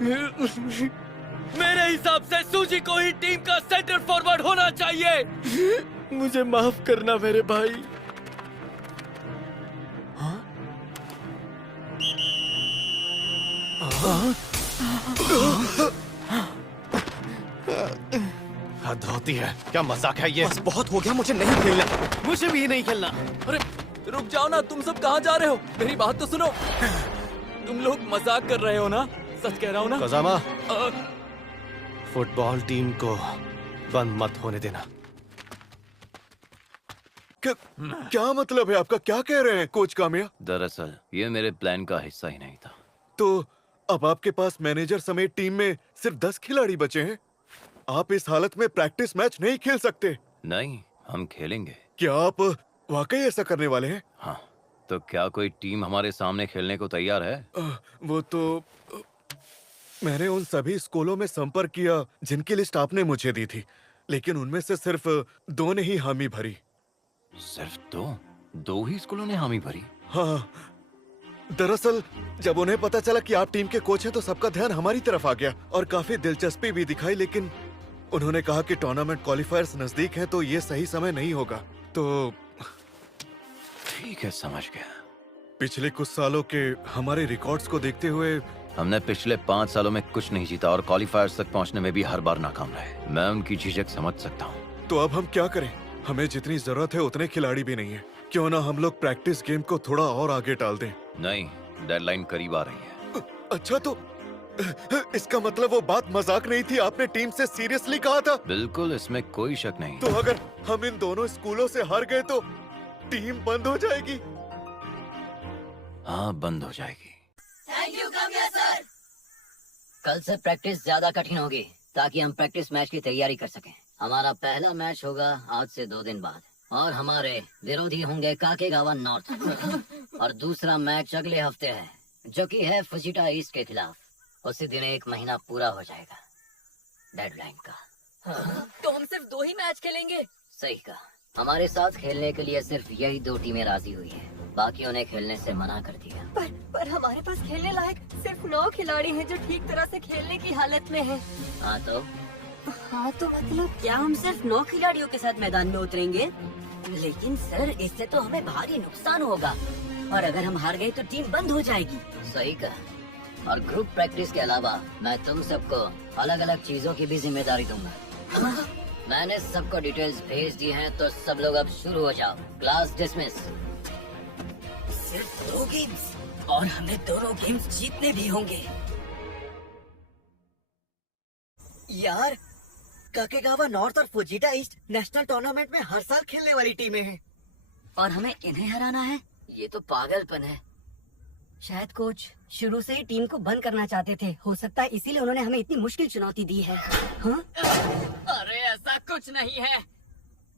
मेरे हिसाब से सूजी को ही टीम का सेंटर फॉरवर्ड होना चाहिए। मुझे माफ करना मेरे भाई। हद होती है, क्या मजाक है ये? बस बहुत हो गया, मुझे नहीं खेलना। मुझे भी नहीं खेलना। अरे रुक जाओ ना, तुम सब कहाँ जा रहे हो? मेरी बात तो सुनो। तुम लोग मजाक कर रहे हो ना? सच कह रहा हूँ ना? कोजामा, फुटबॉल टीम को बंद मत होने देना। क्या मतलब है आपका? क्या कह रहे हैं कोच कामिया? दरअसल ये मेरे प्लान का हिस्सा ही नहीं था। तो अब आपके पास मैनेजर समेत टीम में सिर्फ 10 खिलाड़ी बचे हैं। आप इस हालत में प्रैक्टिस मैच नहीं खेल सकते। नहीं, हम खेलेंगे। क्या आप वाकई ऐसा करने वाले हैं? हाँ, तो क्या कोई टीम हमारे सामने खेलने को तैयार है? वो तो मैंने उन सभी स्कूलों में संपर्क किया जिनकी लिस्ट आपने मुझे दी थी, लेकिन उनमें से सिर्फ 2 ने ही हामी भरी। सिर्फ दो ही स्कूलों ने हामी भरी? हाँ, दरअसल जब उन्हें पता चला कि आप टीम के कोच हैं तो सबका ध्यान हमारी तरफ आ गया और काफी दिलचस्पी भी दिखाई, लेकिन उन्होंने कहा कि टूर्नामेंट क्वालिफायर्स नजदीक हैं तो ये सही समय नहीं होगा। तो ठीक है, समझ गया। पिछले कुछ सालों के हमारे रिकॉर्ड्स को देखते हुए हमने पिछले 5 सालों में कुछ नहीं जीता और क्वालिफायर्स तक पहुंचने में भी हर बार नाकाम रहे। मैं उनकी झिझक समझ सकता हूँ। तो अब हम क्या करें? हमें जितनी जरूरत है उतने खिलाड़ी भी नहीं है। क्यों ना हम लोग प्रैक्टिस गेम को थोड़ा और आगे टाल दें? नहीं, डेडलाइन करीब आ रही है। अच्छा, तो इसका मतलब वो बात मजाक नहीं थी, आपने टीम से सीरियसली कहा था? बिल्कुल, इसमें कोई शक नहीं। तो अगर हम इन दोनों स्कूलों से हार गए तो टीम बंद हो जाएगी? हाँ, बंद हो जाएगी। Thank you Kamiya sir. कल से प्रैक्टिस ज्यादा कठिन होगी ताकि हम प्रैक्टिस मैच की तैयारी कर सकें। हमारा पहला मैच होगा आज से 2 दिन बाद और हमारे विरोधी होंगे काकेगावा नॉर्थ और दूसरा मैच अगले हफ्ते है जो कि है फुजिटा ईस्ट के खिलाफ। उसी दिन 1 महीना पूरा हो जाएगा डेडलाइन का। तो हम सिर्फ 2 ही मैच खेलेंगे? सही कहा। हमारे साथ खेलने के लिए सिर्फ यही 2 टीमें राजी हुई है, बाकी उन्हें खेलने से मना कर दिया। पर हमारे पास खेलने लायक सिर्फ 9 खिलाड़ी हैं जो ठीक तरह से खेलने की हालत में हैं। हाँ तो मतलब क्या हम सिर्फ 9 खिलाड़ियों के साथ मैदान में उतरेंगे? लेकिन सर, इससे तो हमें भारी नुकसान होगा और अगर हम हार गए तो टीम बंद हो जाएगी। सही कहा। और ग्रुप प्रैक्टिस के अलावा मैं तुम सबको अलग अलग चीजों की भी जिम्मेदारी दूंगा। मैंने सबको डिटेल्स भेज दी हैं, तो सब लोग अब शुरू हो जाओ। Class dismiss. सिर्फ 2 गेम्स और हमें दोनों गेम्स जीतने भी होंगे। यार, काकेगावा नॉर्थ और फुजिटा ईस्ट नेशनल टूर्नामेंट में हर साल खेलने वाली टीमें हैं और हमें इन्हें हराना है? ये तो पागलपन है। शायद कोच शुरू से ही टीम को बंद करना चाहते थे। हो सकता है इसीलिए उन्होंने हमें इतनी मुश्किल चुनौती दी है। हाँ? अरे ऐसा कुछ नहीं है।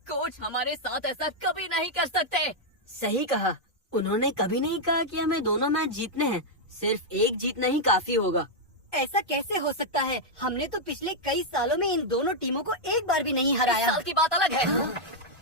कोच हमारे साथ ऐसा कभी नहीं कर सकते। सही कहा। उन्होंने कभी नहीं कहा कि हमें दोनों मैच जीतने हैं। सिर्फ एक जीतना ही काफी होगा। ऐसा कैसे हो सकता है? हमने तो पिछले कई सालों में इन दोनों टीमों को एक बार भी नहीं हराया। इस साल की बात अलग है।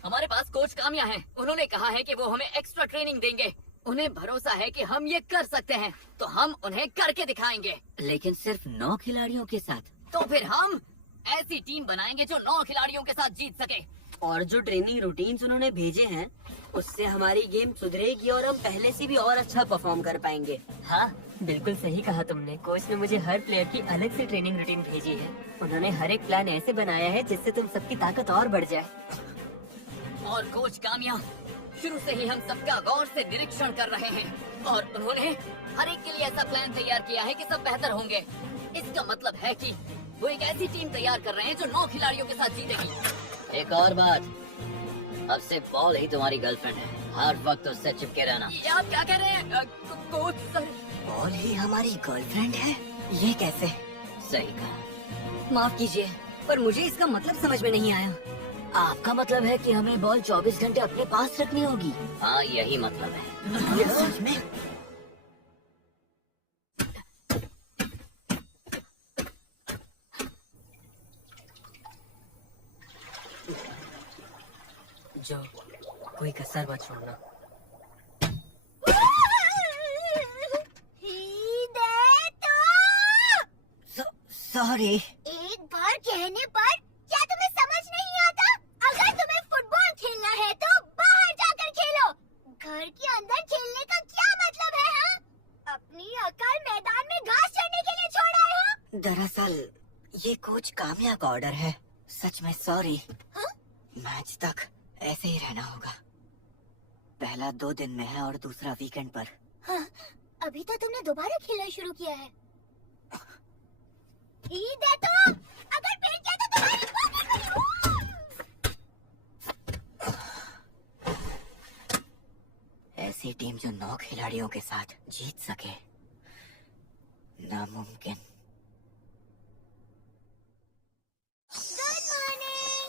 हमारे पास कोच कामिया है। उन्होंने कहा है कि वो हमें एक्स्ट्रा ट्रेनिंग देंगे। उन्हें भरोसा है कि हम ये कर सकते हैं, तो हम उन्हें करके दिखाएंगे। लेकिन सिर्फ 9 खिलाड़ियों के साथ? तो फिर हम ऐसी टीम बनाएंगे जो 9 खिलाड़ियों के साथ जीत सके। और जो ट्रेनिंग रूटीन्स उन्होंने भेजे हैं उससे हमारी गेम सुधरेगी और हम पहले से भी और अच्छा परफॉर्म कर पाएंगे। हाँ, बिल्कुल सही कहा तुमने। कोच ने मुझे हर प्लेयर की अलग से ट्रेनिंग रूटीन भेजी है। उन्होंने हर एक प्लान ऐसे बनाया है जिससे तुम सबकी ताकत और बढ़ जाए। और कोच कामिया शुरू से ही हम सबका गौर से निरीक्षण कर रहे हैं और उन्होंने हर एक के लिए ऐसा प्लान तैयार किया है कि सब बेहतर होंगे। इसका मतलब है कि वो एक ऐसी टीम तैयार कर रहे हैं जो 9 खिलाड़ियों के साथ जीतेगी। एक और बात, अब से बॉल ही तुम्हारी गर्लफ्रेंड है। हर वक्त उससे चिपके रहना। ये आप क्या कह रहे हैं कोच सर? बॉल ही हमारी गर्लफ्रेंड है? ये कैसे? सही कहा। माफ कीजिए, पर मुझे इसका मतलब समझ में नहीं आया। आपका मतलब है कि हमें बॉल 24 घंटे अपने पास रखनी होगी? हाँ, यही मतलब है। सच में? जो कोई कसर मत छोड़ना। सॉरी। एक बार कहने पर क्या तुम्हें समझ नहीं आता? अगर तुम्हें फुटबॉल खेलना है तो बाहर जाकर खेलो। घर के अंदर खेलने का क्या मतलब है? हाँ? अपनी अकल मैदान में घास चढ़ने के लिए छोड़ आए हो? दरअसल ये कोच काम्या का ऑर्डर है। सच में सॉरी। हाँ? मैच तक ऐसे ही रहना होगा। पहला 2 दिन में है और दूसरा वीकेंड पर। हाँ, अभी तो तुमने दोबारा खेलना शुरू किया है। ईद है तो अगर फिर क्या तो तुम्हारी पॉकेट में ऐसी टीम जो 9 खिलाड़ियों के साथ जीत सके, नामुमकिन।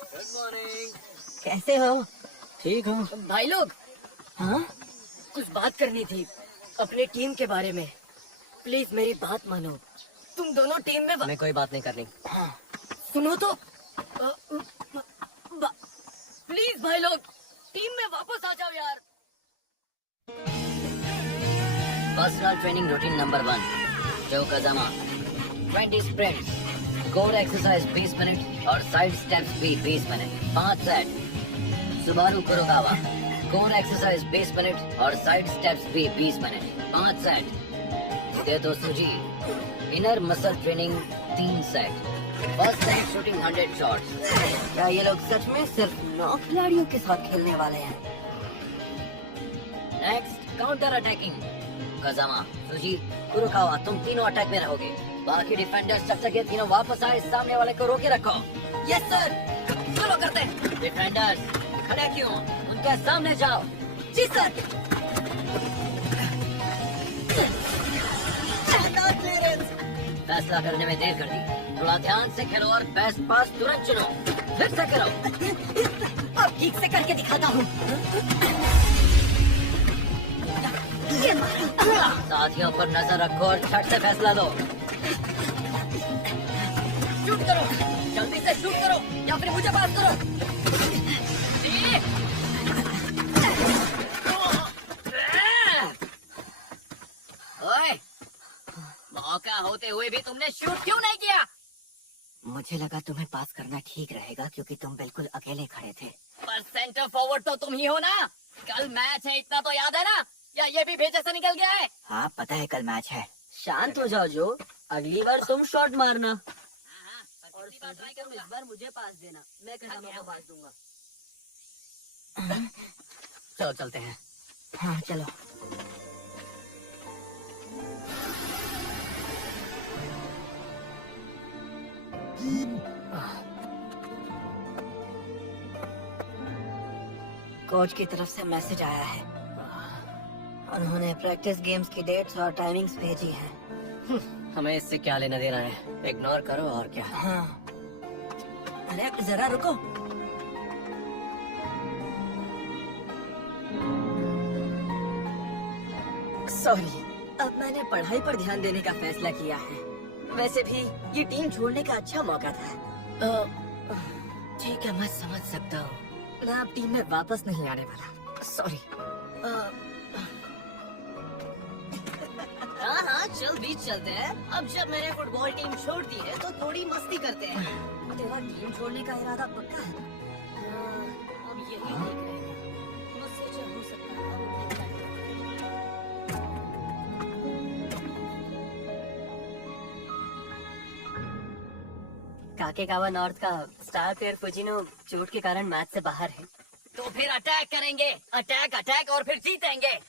Good morning. कैसे हो? ठीक हूँ। भाई लोग, हाँ, कुछ बात करनी थी अपनी टीम के बारे में। प्लीज मेरी बात मानो। तुम दोनों टीम में हमें कोई बात नहीं करनी। हाँ, सुनो तो। प्लीज भाई लोग, टीम में वापस आ जाओ यार। पर्सनल ट्रेनिंग रूटीन नंबर 1, जो Kazama 20 sprints, core exercise 20 minute और साइड स्टेप्स भी 20 minute, 5 set. Subaru Kurugawa, core exercise 20 minute और साइड स्टेप्स भी 20 minute, 5 set. Hideto Suji, inner muscle training 3 set. First time shooting 100 shots. क्या ये लोग सच में सिर्फ 9 खिलाड़ियों के साथ खेलने वाले हैं? Next counter attacking. कजामा, सुजी, कुरुकावा, तुम तीनों अटैक में रहोगे। बाकी डिफेंडर्स जब तक ये तीनों वापस आए सामने वाले को रोके रखो। Yes sir. चलो करते। डिफेंडर्स खड़े क्यों? उनके सामने जाओ। जी सर। फैसला करने में देर कर दी। थोड़ा ध्यान से खेलो और बेस्ट पास तुरंत चुनो। फिर से करो। अब ठीक से करके दिखाता हूँ। ये मारा। साथियों पर नजर रखो और झट से फैसला दो। शूट करो, जल्दी से शूट करो या फिर मुझे पास करो। ओए, मौका होते हुए भी तुमने शूट क्यों नहीं किया? मुझे लगा तुम्हें पास करना ठीक रहेगा क्योंकि तुम बिल्कुल अकेले खड़े थे। पर सेंटर फॉरवर्ड तो तुम ही हो ना। कल मैच है, इतना तो याद है ना? या ये भी भेजे से निकल गया है? हाँ पता है कल मैच है। शांत हो जाओ जो, अगली बार तुम शॉट मारना और तुम इस बार मुझे पास देना। मैं कजामा को पास दूंगा। चलो चलते हैं। हाँ चलो। कोच की तरफ से मैसेज आया है। उन्होंने प्रैक्टिस गेम्स की डेट्स और टाइमिंग्स भेजी हैं। हमें इससे क्या लेना देना है? इग्नोर करो और क्या। हाँ। अरे जरा रुको। सॉरी, अब मैंने पढ़ाई पर ध्यान देने का फैसला किया है। वैसे भी ये टीम छोड़ने का अच्छा मौका था। ठीक है, मैं समझ सकता हूँ। मैं अब टीम में वापस नहीं आने वाला। सॉरी। हाँ हाँ, चल बीच चलते हैं। अब जब मैंने फुटबॉल टीम छोड़ दी है तो थोड़ी मस्ती करते हैं। तेरा टीम छोड़ने का इरादा पक्का है? अब यही ठीक रहेगा। मुझसे जो हो सकता है वो मैं करूँगा। काकेगावा नॉर्थ का स्टार प्लेयर फुजिनो चोट के कारण मैच से बाहर है। तो फिर अटैक करेंगे। अटैक अटैक और फिर जीतेंगे।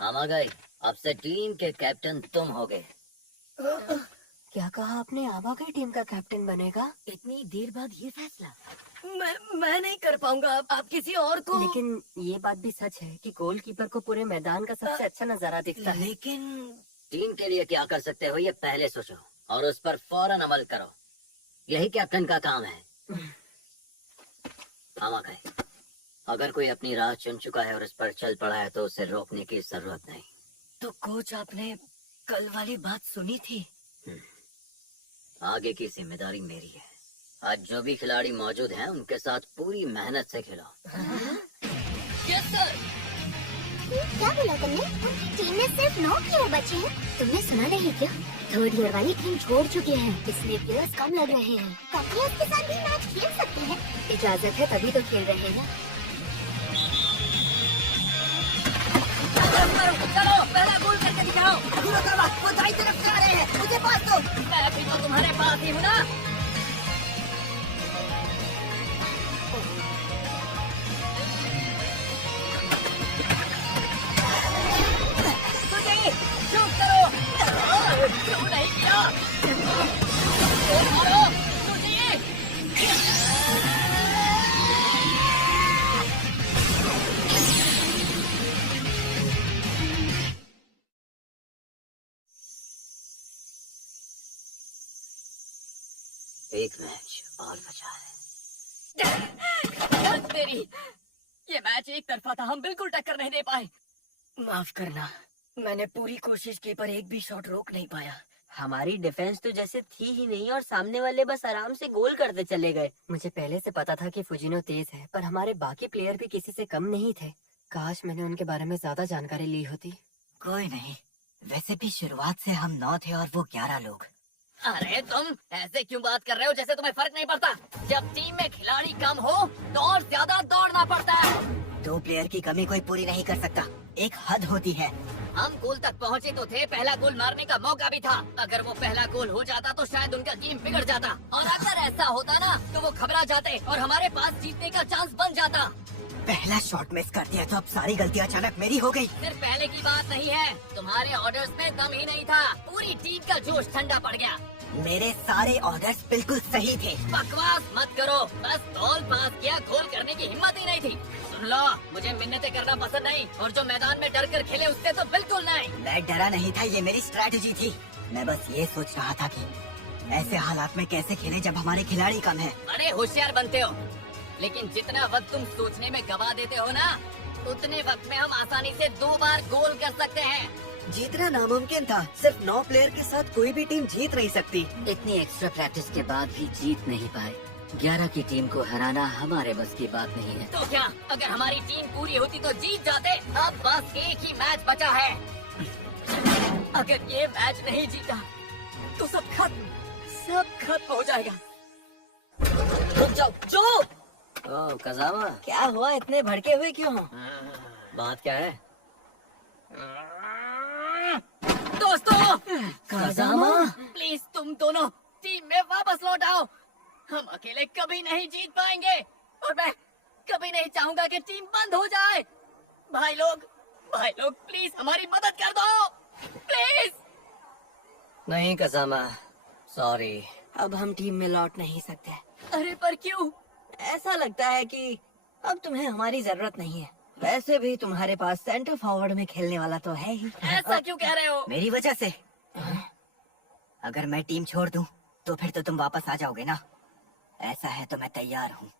हम आ गए। अब से टीम के कैप्टन तुम होगे। क्या कहा आपने? आवागई टीम का कैप्टन बनेगा? इतनी देर बाद ये फैसला? मैं नहीं कर पाऊंगा। आप किसी और को। लेकिन ये बात भी सच है कि गोलकीपर को पूरे मैदान का सबसे अच्छा नजारा दिखता है। लेकिन टीम के लिए क्या कर सकते हो ये पहले सोचो और उस पर फौरन अमल करो। यही कैप्टन का काम है। हम आ गए। अगर कोई अपनी राह चुन चुका है और उस पर चल पड़ा है तो उसे रोकने की जरूरत नहीं। तो कोच, आपने कल वाली बात सुनी थी? आगे की जिम्मेदारी मेरी है। आज जो भी खिलाड़ी मौजूद हैं उनके साथ पूरी मेहनत से खेलो। Yes sir. क्या बोला तुमने? उनकी टीम में सिर्फ 9 प्लेयर बचे हैं। तुमने सुना नहीं क्या? थर्ड ईयर वाली टीम छोड़ चुके हैं, इसलिए प्लेयर्स कम लग रहे हैं। कॉकरोच के साथ भी मैच खेल सकते हैं। इजाजत है तभी तो खेल रहे हैं ना। चलो पहला गोल करके दिखाओ। वो दाई तरफ से आ रहे हैं, मुझे पास दो। मैं भी तो तुम्हारे पास ही हूँ ना। सुजी, शूट करो। क्यों नहीं किया? गोल मारो, सुजी। एक मैच और बचा है। बस तेरी, ये मैच एक तरफा था, हम बिल्कुल टक्कर नहीं दे पाए। माफ करना, मैंने पूरी कोशिश की पर एक भी शॉट रोक नहीं पाया। हमारी डिफेंस तो जैसे थी ही नहीं और सामने वाले बस आराम से गोल करते चले गए। मुझे पहले से पता था कि फुजिनो तेज है, पर हमारे बाकी प्लेयर भी किसी से कम नहीं थे। काश मैंने उनके बारे में ज्यादा जानकारी ली होती। कोई नहीं, वैसे भी शुरुआत से हम 9 थे और वो 11 लोग। अरे तुम ऐसे क्यों बात कर रहे हो जैसे तुम्हें फर्क नहीं पड़ता? जब टीम में खिलाड़ी कम हो तो और ज्यादा दौड़ना पड़ता है। 2 प्लेयर की कमी कोई पूरी नहीं कर सकता, एक हद होती है। हम गोल तक पहुँचे तो थे, पहला गोल मारने का मौका भी था। अगर वो पहला गोल हो जाता तो शायद उनका गेम बिगड़ जाता, और अगर ऐसा होता ना तो वो घबरा जाते और हमारे पास जीतने का चांस बन जाता। पहला शॉट मिस कर दिया तो अब सारी गलतियां अचानक मेरी हो गई। सिर्फ पहले की बात नहीं है, तुम्हारे ऑर्डर्स में दम ही नहीं था। पूरी टीम का जोश ठंडा पड़ गया। मेरे सारे ऑर्डर्स बिल्कुल सही थे। बकवास मत करो, बस बॉल पास किया, गोल करने की हिम्मत ही नहीं थी। सुन लो, मुझे मिन्नतें करना पसंद नहीं, और जो मैदान में डर कर खेले उससे तो बिल्कुल नहीं। मैं डरा नहीं था, ये मेरी स्ट्रैटेजी थी। मैं बस ये सोच रहा था कि ऐसे हालात में कैसे खेले जब हमारे खिलाड़ी कम है। बड़े होशियार बनते हो, लेकिन जितना वक्त तुम सोचने में गवा देते हो ना, उतने वक्त में हम आसानी से 2 बार गोल कर सकते हैं। जीतना नामुमकिन था, सिर्फ 9 प्लेयर के साथ कोई भी टीम जीत नहीं सकती। इतनी एक्स्ट्रा प्रैक्टिस के बाद भी जीत नहीं पाए। 11 की टीम को हराना हमारे बस की बात नहीं है। तो क्या, अगर हमारी टीम पूरी होती तो जीत जाते। अब बस एक ही मैच बचा है। अगर ये मैच नहीं जीता तो सब खत्म हो जाएगा। रुक जाओ, जो ओह कजामा, क्या हुआ? इतने भड़के हुए क्यों हो? बात क्या है? दोस्तों, कजामा, प्लीज तुम दोनों टीम में वापस लौट आओ। हम अकेले कभी नहीं जीत पाएंगे, और मैं कभी नहीं चाहूंगा कि टीम बंद हो जाए। भाई लोग प्लीज हमारी मदद कर दो, प्लीज। नहीं कजामा, सॉरी, अब हम टीम में लौट नहीं सकते। अरे पर क्यों? ऐसा लगता है कि अब तुम्हें हमारी जरूरत नहीं है। वैसे भी तुम्हारे पास सेंटर फॉरवर्ड में खेलने वाला तो है ही। ऐसा क्यों कह रहे हो? मेरी वजह से। अगर मैं टीम छोड़ दूं, तो फिर तो तुम वापस आ जाओगे ना। ऐसा है तो मैं तैयार हूँ।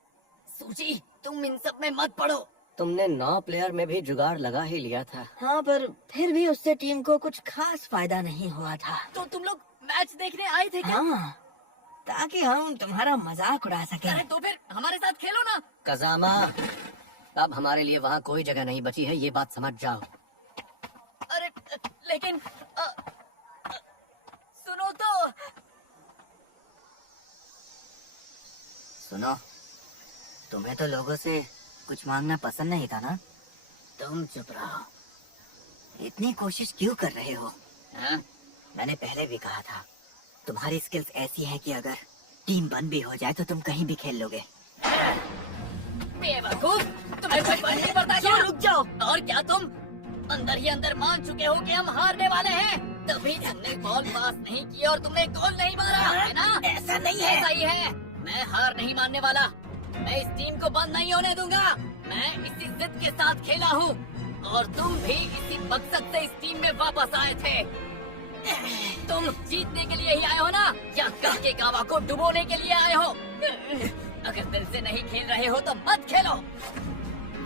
सूची, तुम इन सब में मत पड़ो। तुमने 9 प्लेयर में भी जुगाड़ लगा ही लिया था। हाँ, पर फिर भी उससे टीम को कुछ खास फायदा नहीं हुआ था। तो तुम लोग मैच देखने आए थे क्या? हाँ, ताकि हम तुम्हारा मजाक उड़ा सके। अरे तो फिर हमारे साथ खेलो ना। कजामा, अब हमारे लिए वहाँ कोई जगह नहीं बची है, ये बात समझ जाओ। अरे लेकिन सुनो तो। सुनो, तुम्हें तो लोगों से कुछ मांगना पसंद नहीं था ना? तुम चुप रहो। इतनी कोशिश क्यों कर रहे हो? हाँ? मैंने पहले भी कहा था, तुम्हारी स्किल्स ऐसी हैं कि अगर टीम बंद भी हो जाए तो तुम कहीं भी खेल लोगे। बेवकूफ, तुम्हें कोई फर्क नहीं पड़ता क्या? रुक जाओ। और क्या तुम अंदर ही अंदर मान चुके हो कि हम हारने वाले हैं? तभी तुमने बॉल पास नहीं किया और तुमने गोल नहीं मारा, है ना? ऐसा नहीं है। ऐसा ही है। मैं हार नहीं मानने वाला। मैं इस टीम को बंद नहीं होने दूंगा। मैं इसी जिद के साथ खेला हूँ, और तुम भी इसी मकसद से इस टीम में वापस आए थे। तुम जीतने के लिए ही आए हो ना, या काके गावा को डुबोने के लिए आए हो? अगर दिल से नहीं खेल रहे हो तो मत खेलो।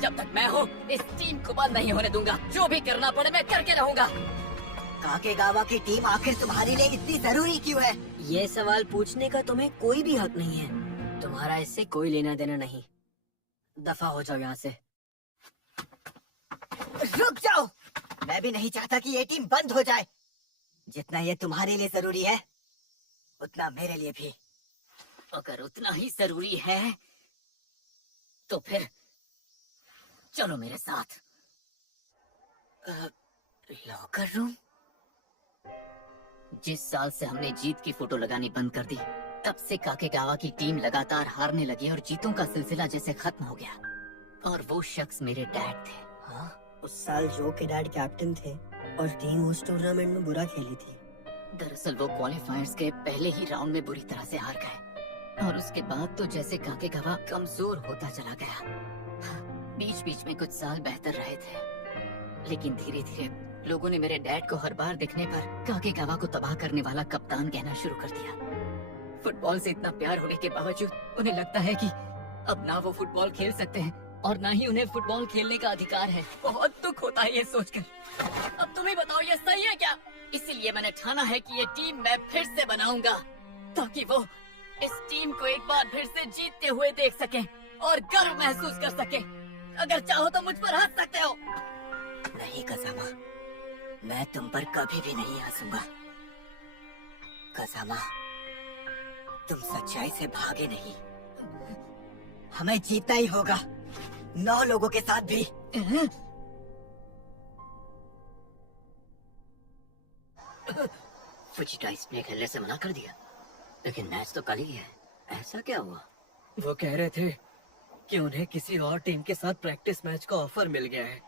जब तक मैं हूँ, इस टीम को बंद नहीं होने दूंगा। जो भी करना पड़े मैं करके रहूंगा। काकेगावा की टीम आखिर तुम्हारे लिए इतनी जरूरी क्यों है? ये सवाल पूछने का तुम्हें कोई भी हक नहीं है। तुम्हारा इससे कोई लेना देना नहीं। दफा हो जाओ यहाँ से। रुक जाओ। मैं भी नहीं चाहता कि ये टीम बंद हो जाए। जितना ये तुम्हारे लिए जरूरी है उतना मेरे लिए भी। अगर उतना ही जरूरी है तो फिर चलो मेरे साथ। Locker room? जिस साल से हमने जीत की फोटो लगानी बंद कर दी, तब से काकेगावा की टीम लगातार हारने लगी और जीतों का सिलसिला जैसे खत्म हो गया। और वो शख्स मेरे डैड थे। हाँ, उस साल जो के डैड कैप्टन थे और टीम उस टूर्नामेंट में बुरा खेली थी। दरअसल वो क्वालिफायर्स के पहले ही राउंड में बुरी तरह से हार गए और उसके बाद तो जैसे काकेगावा कमजोर होता चला गया। बीच बीच में कुछ साल बेहतर रहे थे, लेकिन धीरे धीरे लोगों ने मेरे डैड को हर बार दिखने पर काकेगावा को तबाह करने वाला कप्तान कहना शुरू कर दिया। फुटबॉल से इतना प्यार होने के बावजूद उन्हें लगता है कि अब ना वो फुटबॉल खेल सकते हैं और ना ही उन्हें फुटबॉल खेलने का अधिकार है। बहुत दुख होता है ये सोचकर। अब तुम ही बताओ ये सही है क्या? इसीलिए मैंने ठाना है कि ये टीम मैं फिर से बनाऊंगा ताकि वो इस टीम को एक बार फिर से जीतते हुए देख सकें और गर्व महसूस कर सकें। अगर चाहो तो मुझ पर हंस सकते हो। नहीं कसामा, मैं तुम पर कभी भी नहीं हंसूंगा। कसामा, तुम सच्चाई से भागे नहीं। हमें जीतना ही होगा, 9 लोगों के साथ भी। फुजिटा इसने खेलने से मना कर दिया, लेकिन मैच तो कल ही है। ऐसा क्या हुआ? वो कह रहे थे कि उन्हें किसी और टीम के साथ प्रैक्टिस मैच का ऑफर मिल गया है।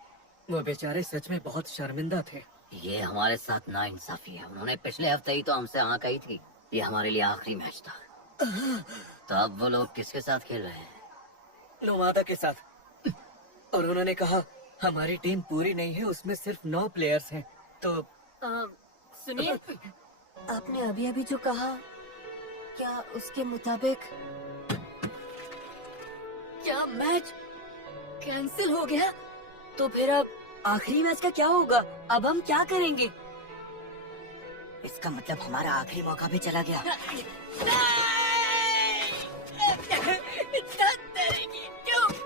वो बेचारे सच में बहुत शर्मिंदा थे। ये हमारे साथ नाइंसाफी है। उन्होंने पिछले हफ्ते ही तो हमसे हाँ कही थी। ये हमारे लिए आखिरी मैच था। तो अब वो लोग किसके साथ खेल रहे हैं? नोमादा के साथ। और उन्होंने कहा हमारी टीम पूरी नहीं है, उसमें सिर्फ 9 प्लेयर्स हैं। तो सुनिए, आपने अभी अभी जो कहा, क्या उसके मुताबिक क्या मैच कैंसिल हो गया? तो फिर अब आखिरी मैच का क्या होगा? अब हम क्या करेंगे? इसका मतलब हमारा आखिरी मौका भी चला गया।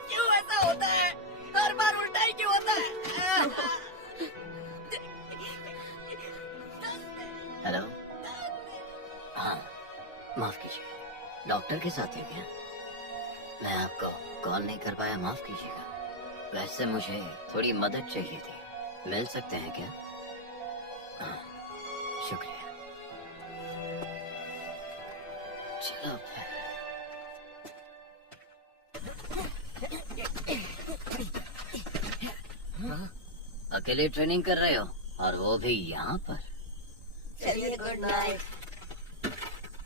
क्यों ऐसा होता है? हर बार उल्टा ही क्यों होता है? हेलो, हाँ माफ कीजिए, डॉक्टर के साथ है क्या? मैं आपको कॉल नहीं कर पाया, माफ कीजिएगा। वैसे मुझे थोड़ी मदद चाहिए थी, मिल सकते हैं क्या? हाँ, शुक्रिया। चलो फिर। हाँ? अकेले ट्रेनिंग कर रहे हो और वो भी यहाँ पर? चलिए, गुड नाइट।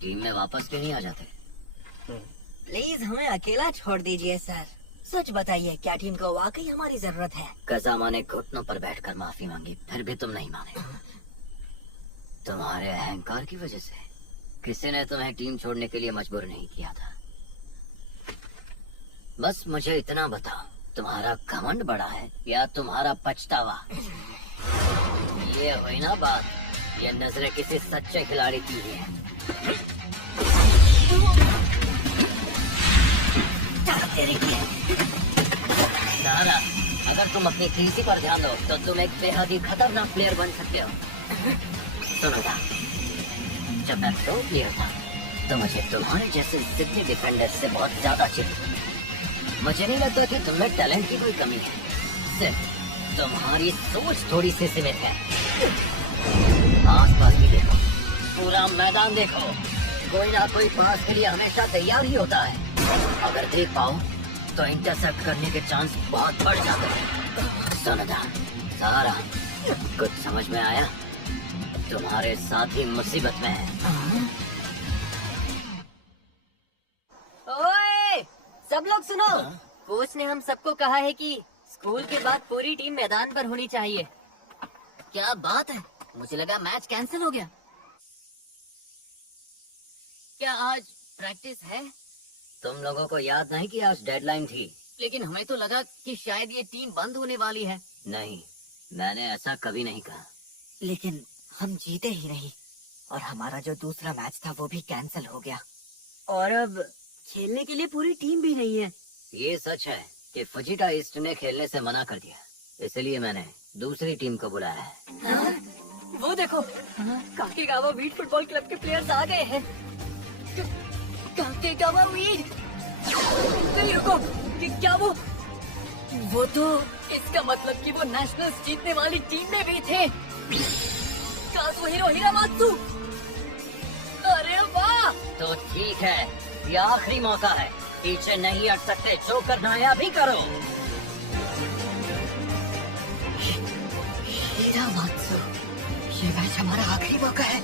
टीम में वापस क्यों नहीं आ जाते? प्लीज हमें अकेला छोड़ दीजिए सर। सच बताइए, क्या टीम को वाकई हमारी जरूरत है? कसामा ने घुटनों पर बैठकर माफी मांगी, फिर भी तुम नहीं माने। तुम्हारे अहंकार की वजह से किसी ने तुम्हें टीम छोड़ने के लिए मजबूर नहीं किया था। बस मुझे इतना बताओ, तुम्हारा घमंड बड़ा है या तुम्हारा पछतावा? ये हुई ना बात, ये नजरें किसी सच्चे खिलाड़ी की ही है। सारा, अगर तुम अपनी तीसरी पर ध्यान दो तो तुम एक बेहद ही खतरनाक प्लेयर बन सकते हो। सुनो था, जब मैं प्रो प्लेयर था तो मुझे तुम्हारे जैसे जिद्दी डिफेंडर से बहुत ज्यादा चाहिए। मुझे नहीं लगता कि तुममें टैलेंट की कोई कमी है, सिर्फ तुम्हारी सोच थोड़ी सी सीमित है। आसपास भी देखो, पूरा मैदान देखो, कोई ना कोई पास के लिए हमेशा तैयार ही होता है। अगर देख पाओ तो इंटरसेप्ट करने के चांस बहुत बढ़ जाते हैं। सुनदा, सारा, कुछ समझ में आया? तुम्हारे साथ ही मुसीबत में है। ओए, सब लोग सुनो। कोच ने हम सबको कहा है कि स्कूल के बाद पूरी टीम मैदान पर होनी चाहिए। क्या बात है, मुझे लगा मैच कैंसिल हो गया। क्या आज प्रैक्टिस है? तुम लोगों को याद नहीं कि आज डेडलाइन थी? लेकिन हमें तो लगा कि शायद ये टीम बंद होने वाली है। नहीं, मैंने ऐसा कभी नहीं कहा। लेकिन हम जीते ही नहीं और हमारा जो दूसरा मैच था वो भी कैंसिल हो गया। और अब खेलने के लिए पूरी टीम भी नहीं है। ये सच है कि फुजिटा ईस्ट ने खेलने से मना कर दिया, इसलिए मैंने दूसरी टीम को बुलाया है। हाँ? वो देखो, काकेगावा वीट फुटबॉल क्लब के प्लेयर्स आ गए हैं। काकेगावा वीट, नहीं रुको, क्या वो तो इसका मतलब कि वो नेशनल्स जीतने वाली टीम में भी थे। काजुहिरो हिरामात्सु, अरे वाह! तो ठीक है, ये आखिरी मौका है, पीछे नहीं हट सकते, जो करना है अभी करो। हिरामात्सु, ये मैच हमारा आखिरी मौका है।